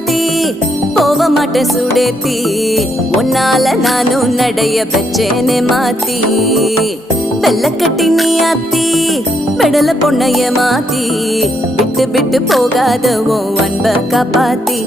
மாத்தி போக மாட்டேன் சுடேத்தி உன்னால நானும் நடைய பெச்சேனே மாத்தி வெள்ளக்கட்டி நீ ஆத்தி பெடல பொண்ணைய மாத்தி விட்டு விட்டு போகாத உன் அன்ப காப்பாத்தி